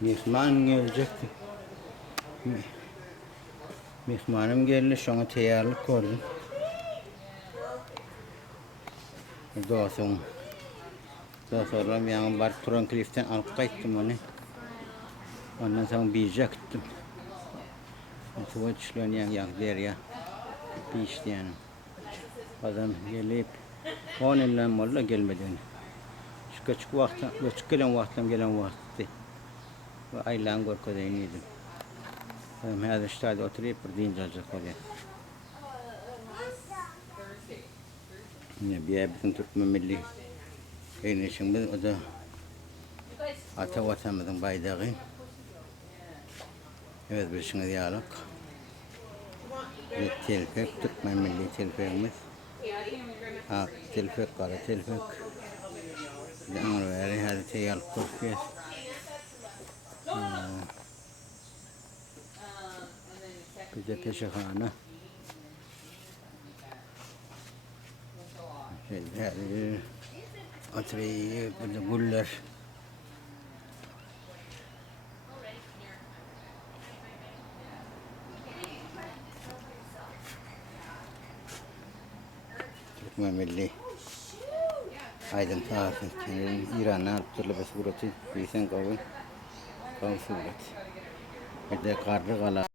Mihman gelecekti. Mihmanım geldi, şuna teyarlık gördüm. Dostum. Dostlarım yani bar Turan Klif'ten alıp kayıttım onu. Ondan sonra Biyic'e gittim. Tuva çişlerini yani der ya. Biyic'ti yani. Adam gelip 10 yıldan valla gelmedi. Şu küçük vakti, küçük gelen vakti. Ve aylan korkuda iniydim. Adam her işte oturup bir din olacak oraya. Yine bir bütün Türkmen Milli Eynişimiz o da ata vatanımızın bayrağı. Evet bir şuna diyalog. Bir telfek, Türkmen Milli telfekimiz. Ak telfek, kara telfek. Bir de anıveri hadi teyyalık korkuyoruz. Bir de peşehane. Şöyle oturuyor, burada güller. Türkmen Milli Aydın Tarif'in İran'a Abdülü Besurat'ı Beysen Kavun Kavun Surat. Bir de karlı kala.